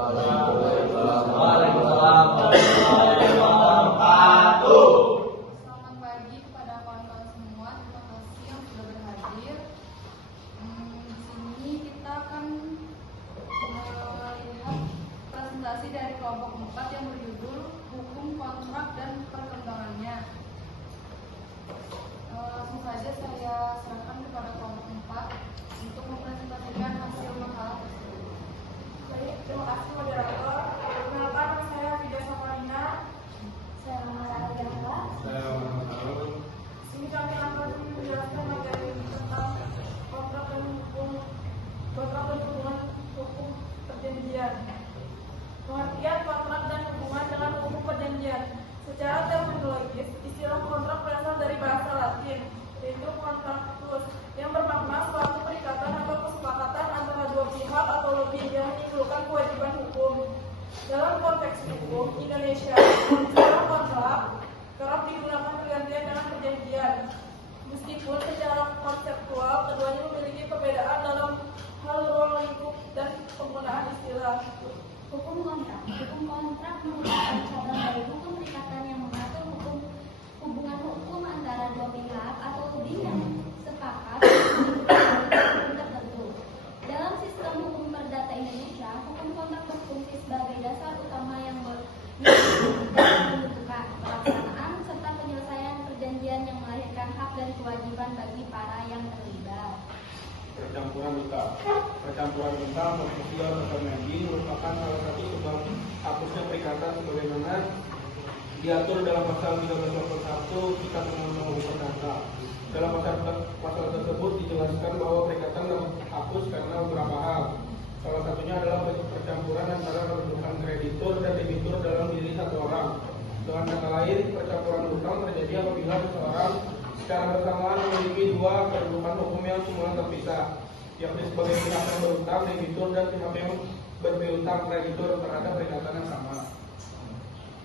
Waalaikumsalam warahmatullahi wabarakatuh. Selamat pagi kepada kawan-kawan semua. Terima kasih yang sudah berhadir. Di sini kita akan melihat presentasi dari kelompok 4 yang berjudul Hukum Kontrak dan Perkembangannya. Langsung saja saya serahkan kepada kelompok 4 untuk mempresentasikan hasil makalah tersebut. Baik, terima kasih moderator. Perkenalkan, nama saya Vida Safarina. Saya Mama Diana. Saya Muhammad. Ini kami akan menjelaskan materi tentang kontrak dan hubungan hukum perjanjian. Pengertian kontrak dan hubungan dengan hukum perjanjian. Secara terminologis, istilah kontrak berasal dari bahasa Latin, yaitu contractus, yang bermakna suatu perikatan atau kesepakatan antara dua pihak atau lebih yang menimbulkan kewajiban hukum. Dalam konteks hukum Indonesia, istilah kontrak kerap digunakan bergantian dengan perjanjian. Meskipun secara konseptual keduanya memiliki perbedaan dalam hal ruang lingkup dan penggunaan istilah. Hukum kontrak merupakan cabang dari hukum perikatan yang mengatur hubungan hukum antara dua pihak atau lebih yang sepakat hukum tertentu. Dalam sistem hukum perdata Indonesia, hukum kontrak berfungsi sebagai dasar utama yang menentukan pelaksanaan serta penyelesaian perjanjian yang melahirkan hak dan kewajiban bagi para yang terlibat. Percampuran utang sosial atau medis merupakan salah satu sebab hapusnya perikatan sebagaimana diatur dalam pasal 1381 Kitab Undang-Undang Hukum Perdata. Dalam pasal tersebut dijelaskan bahwa perikatan dapat hapus karena beberapa hal. Salah satunya adalah percampuran antara kedudukan kreditur dan debitur dalam diri satu orang. Dengan kata lain, percampuran utang terjadi apabila seseorang secara bersamaan memiliki dua kedudukan hukum yang semula terpisah, yakni sebagai pihak yang berutang debitur dan pihak yang berpiutang kreditur terhadap perikatan yang sama.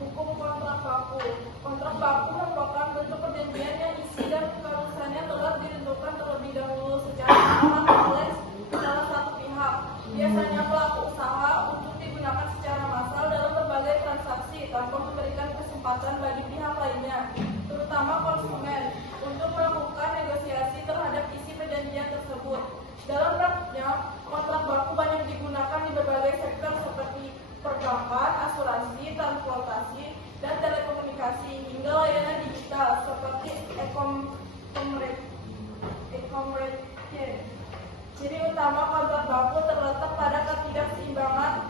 Hukum kontrak baku. Kontrak baku merupakan bentuk perjanjian yang isi dan keharusannya telah ditentukan terlebih dahulu secara aman oleh salah satu pihak. Biasanya pelaku usaha untuk digunakan secara massal dalam berbagai transaksi tanpa memberikan kesempatan bagi pihak lainnya, terutama konsumen, untuk melakukan negosiasi terhadap isi perjanjian tersebut. Dalam praktiknya, kontrak baku banyak digunakan di berbagai sektor seperti perbankan, asuransi, transportasi, dan telekomunikasi, hingga layanan digital seperti e-commerce. Ciri utama kontrak baku terletak pada keseimbangan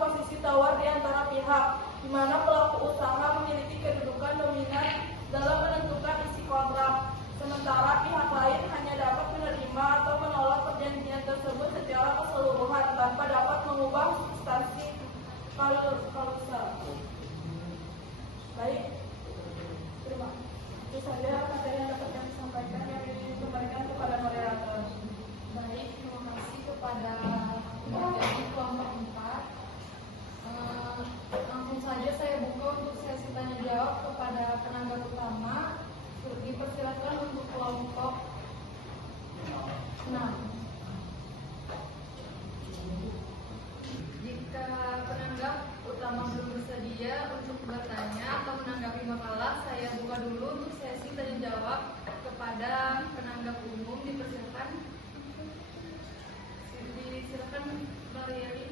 posisi tawar di antara pihak, di mana pelaku usaha memiliki kedudukan dominan dalam menentukan isi kontrak, sementara pihak lain hanya dapat menerima atau menolak perjanjian tersebut secara keseluruhan tanpa dapat mengubah substansi klausul. Baik, terima kasih. Itu saja materi yang dapat kami sampaikan yang diberikan kepada moderator. Baik, terima kasih kepada materi kelompok 4. Langsung saja saya buka untuk sesi tanya jawab kepada penanggap utama. Dipersilakan untuk kelompok 6. Jika penanggap utama belum bersedia untuk bertanya atau menanggapi makalah, saya buka dulu untuk sesi tanya jawab kepada penanggap umum. Dipersilakan. Silakan Mbak Riani.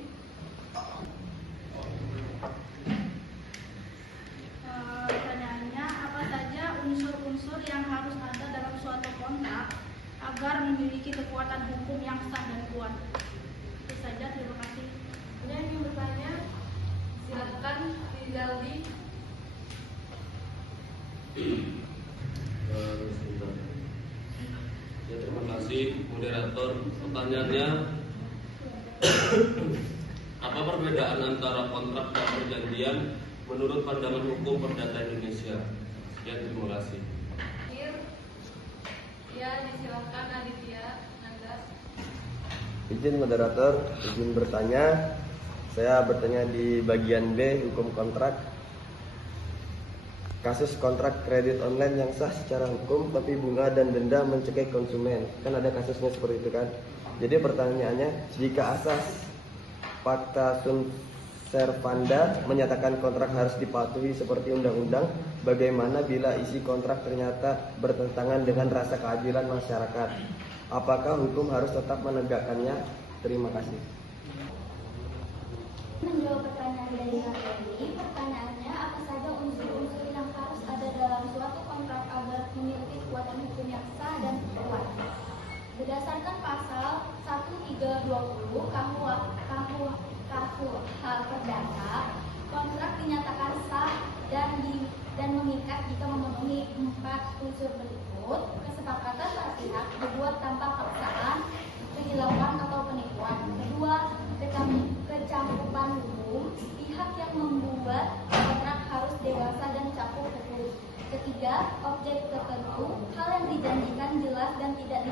Pertanyaannya, apa saja unsur-unsur yang harus ada dalam suatu kontrak agar memiliki kekuatan hukum yang sah dan kuat? Itu saja, terima kasih. Yang ingin bertanya, silakan Rizaldi. Ya, terima kasih moderator. Pertanyaannya, apa perbedaan antara kontrak dan perjanjian menurut pandangan hukum perdata Indonesia? Ya, terima kasih. Ya, disilakan Aditya Nanda. Izin moderator, izin bertanya. Saya bertanya di bagian B, hukum kontrak. kasus kontrak kredit online yang sah secara hukum tapi bunga dan denda mencekik konsumen. Kan ada kasusnya seperti itu kan. Jadi pertanyaannya, jika asas fakta sunt servanda menyatakan kontrak harus dipatuhi seperti undang-undang, bagaimana bila isi kontrak ternyata bertentangan dengan rasa keadilan masyarakat? Apakah hukum harus tetap menegakkannya? Terima kasih. Menjawab pertanyaan dari Hari, pertanyaannya apa saja unsur-unsur yang harus ada dalam suatu kontrak agar memiliki kekuatan hukum yang sah dan kuat? Berdasarkan pasal 1320 KUH Perdata, kontrak dinyatakan sah dan mengikat jika memenuhi 4 unsur berikut: kesepakatan para pihak, dibuat tanpa paksaan, kehilafan atau penipuan. Kedua, kecangkupan hukum, pihak yang membuat kontrak harus dewasa dan cakup hukum. Ketiga, objek tertentu, hal yang dijanjikan jelas dan tidak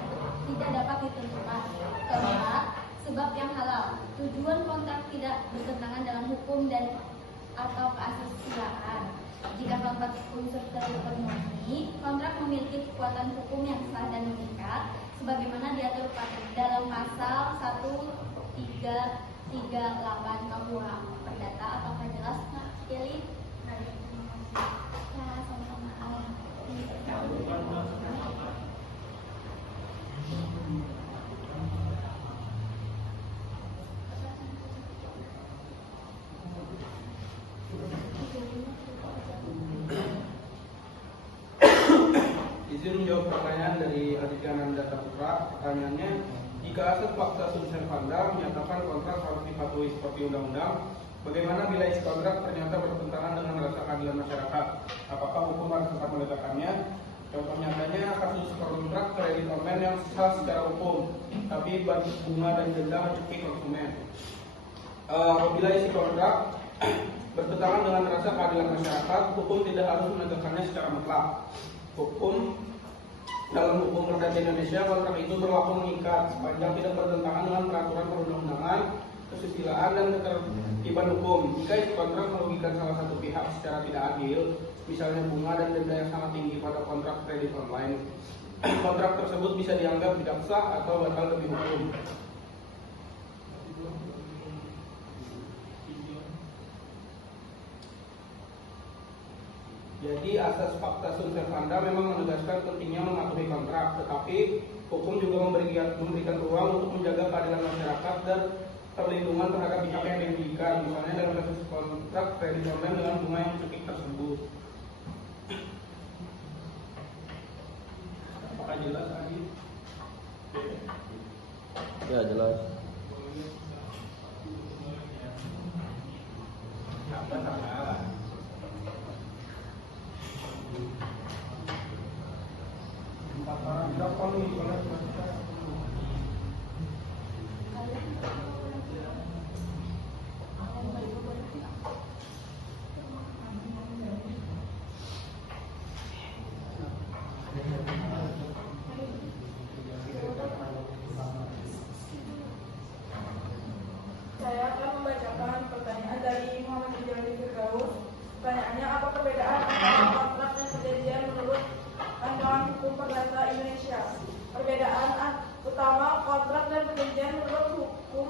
dapat ditentukan. Keempat, sebab yang halal, tujuan kontrak tidak bertentangan dengan hukum dan atau keasusiliaan. Jika keempat unsur terpenuhi, kontrak memiliki kekuatan hukum yang sah dan mengikat, sebagaimana diatur dalam pasal 1338 KUH Perdata. Apakah jelas, Nak Kelly? Ya, sama-sama. Izin menjawab pertanyaan dari Aditya Nanda Saputra. Pertanyaannya, jika asas fakta sunt servanda menyatakan kontrak harus dipatuhi seperti undang-undang, bagaimana bila isi kontrak ternyata bertentangan dengan rasa keadilan masyarakat? Apakah hukum harus tetap menegakkannya? Contoh nyatanya kasus kontrak kredit online yang sah secara hukum, tapi bunga dan denda mencekik konsumen. Apabila isi kontrak bertentangan dengan rasa keadilan masyarakat, hukum tidak harus menegakkannya secara mutlak. Dalam hukum perdata Indonesia, kontrak itu berlaku mengikat sepanjang tidak bertentangan dengan peraturan perundang-undangan, kesusilaan dan ketertiban hukum. Jika isi kontrak merugikan salah satu pihak secara tidak adil, misalnya bunga dan denda yang sangat tinggi pada kontrak kredit online, kontrak tersebut bisa dianggap tidak sah atau batal demi hukum. Jadi asas fakta sunt servanda memang menegaskan pentingnya mematuhi kontrak, tetapi hukum juga memberikan ruang untuk menjaga keadilan masyarakat dan perlindungan terhadap pihak yang dirugikan, misalnya dalam kasus kontrak kredit online dengan bunga yang mencekik tersebut. Apakah jelas tadi? Ya, jelas. Apa salah? Saya akan membacakan pertanyaan dari Muhammad Ijazah Firdaus. Pertanyaannya, apa perbedaan antara kontrak dan perjanjian menurut pandangan hukum perdata Indonesia? Perbedaan utama kontrak dan perjanjian menurut